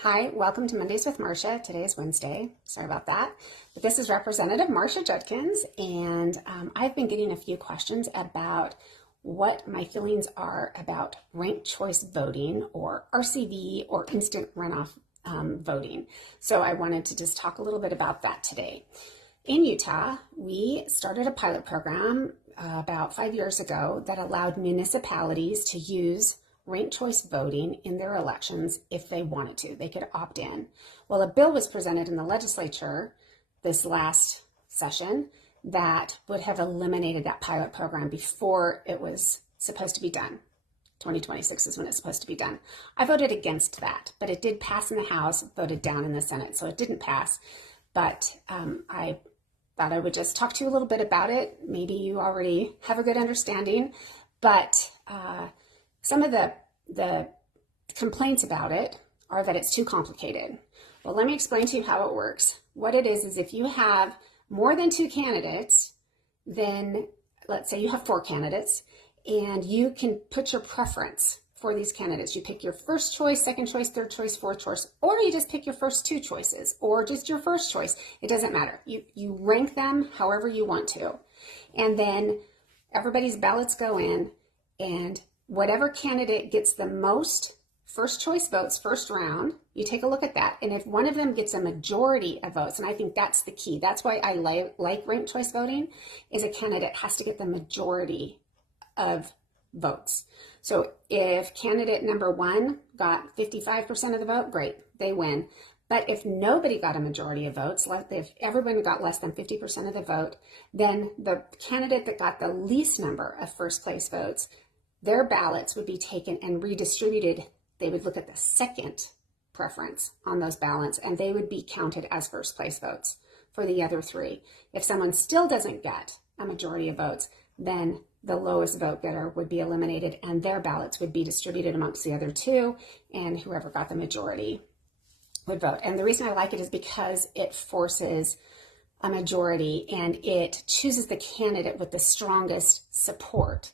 Hi, welcome to Mondays with Marcia. Today is Wednesday. Sorry about that. But this is Representative Marcia Judkins, and I've been getting a few questions about what my feelings are about ranked choice voting or RCV or instant runoff voting. So I wanted to just talk a little bit about that today. In Utah, we started a pilot program about 5 years ago that allowed municipalities to use ranked choice voting in their elections if they wanted to. They could opt in. Well, a bill was presented in the legislature this last session that would have eliminated that pilot program before it was supposed to be done. 2026 is when it's supposed to be done. I voted against that, but it did pass in the House, voted down in the Senate, so it didn't pass. But I thought I would just talk to you a little bit about it. Maybe you already have a good understanding, but some of the complaints about it are that it's too complicated. Well, let me explain to you how it works. What it is if you have more than two candidates, then let's say you have 4 candidates, and you can put your preference for these candidates. You pick your first choice, second choice, third choice, fourth choice, or you just pick your first 2 choices, or just your first choice. It doesn't matter. You rank them however you want to. And then everybody's ballots go in, and whatever candidate gets the most first choice votes first round, you take a look at that. And if one of them gets a majority of votes, and I think that's the key, that's why I like ranked choice voting, is a candidate has to get the majority of votes. So if candidate number 1 got 55% of the vote, great, they win. But if nobody got a majority of votes, if everyone got less than 50% of the vote, then the candidate that got the least number of first place votes, their ballots would be taken and redistributed. They would look at the second preference on those ballots, and they would be counted as first place votes for the other 3. If someone still doesn't get a majority of votes, then the lowest vote getter would be eliminated, and their ballots would be distributed amongst the other 2, and whoever got the majority would vote. And the reason I like it is because it forces a majority, and it chooses the candidate with the strongest support.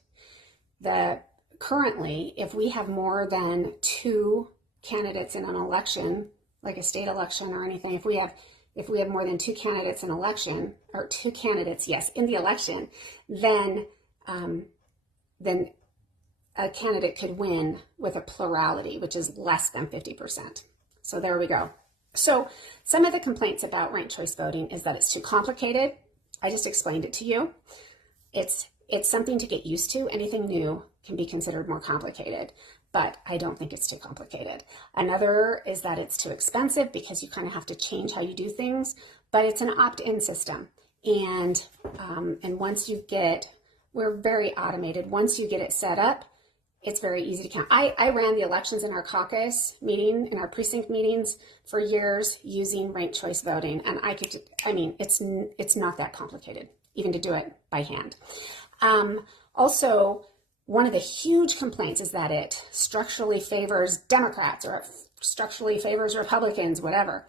Currently, if we have more than 2 candidates in an election, like a state election or anything, if we have more than 2 candidates in election, or 2 candidates, yes, in the election, then a candidate could win with a plurality, which is less than 50%. So there we go. So some of the complaints about ranked choice voting is that it's too complicated. I just explained it to you. It's something to get used to. Anything new can be considered more complicated, but I don't think it's too complicated. Another is that it's too expensive because you kind of have to change how you do things, but it's an opt-in system. And once you we're very automated. Once you get it set up, it's very easy to count. I ran the elections in our caucus meeting, in our precinct meetings for years using ranked choice voting. And it's not that complicated, even to do it by hand. Also, one of the huge complaints is that it structurally favors Democrats or structurally favors Republicans, whatever.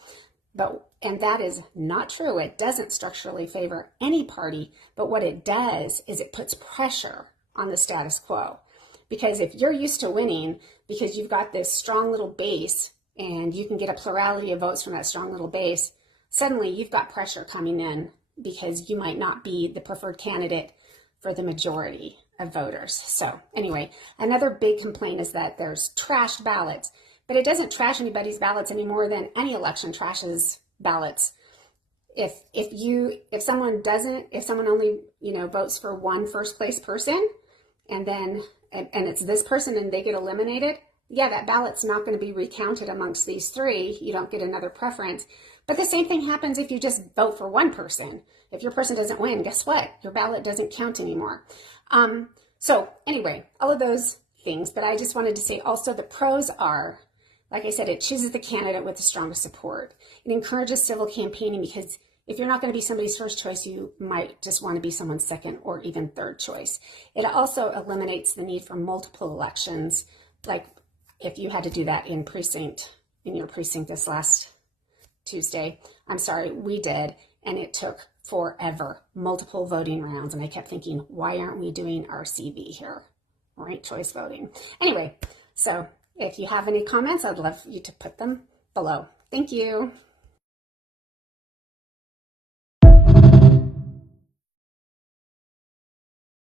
And that is not true. It doesn't structurally favor any party, but what it does is it puts pressure on the status quo. Because if you're used to winning because you've got this strong little base and you can get a plurality of votes from that strong little base, suddenly you've got pressure coming in because you might not be the preferred candidate for the majority of voters. So anyway, another big complaint is that there's trashed ballots, but it doesn't trash anybody's ballots any more than any election trashes ballots. If someone only, votes for one first place person and it's this person and they get eliminated, yeah, that ballot's not going to be recounted amongst these 3. You don't get another preference. But the same thing happens if you just vote for one person. If your person doesn't win, guess what? Your ballot doesn't count anymore. So anyway, all of those things. But I just wanted to say also the pros are, like I said, it chooses the candidate with the strongest support. It encourages civil campaigning because if you're not going to be somebody's first choice, you might just want to be someone's second or even third choice. It also eliminates the need for multiple elections. Like if you had to do that in your precinct this last Tuesday, I'm sorry, we did, and it took forever, multiple voting rounds, and I kept thinking, why aren't we doing RCV here, ranked choice voting? Anyway, so if you have any comments, I'd love you to put them below. Thank you.